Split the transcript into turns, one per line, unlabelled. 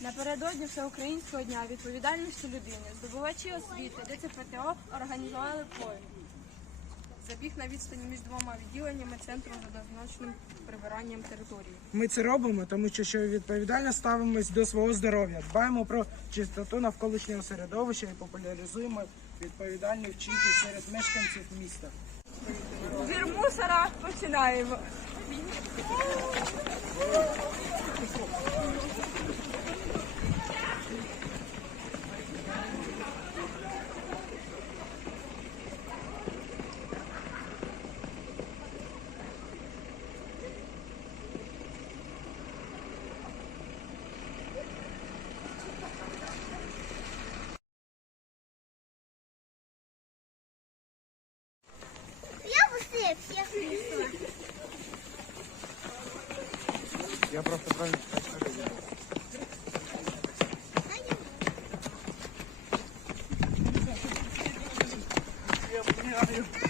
Напередодні Всеукраїнського дня відповідальності людини здобувачі освіти ДЦПТО організували плойму. Забіг на відстані між двома відділеннями центру за однозначним прибиранням території.
Ми це робимо, тому що, що відповідально ставимось до свого здоров'я, дбаємо про чистоту навколишнього середовища і популяризуємо відповідальні вчинки серед мешканців міста.
Збір мусора починаємо.
Я
просто правильно
Я понимаю.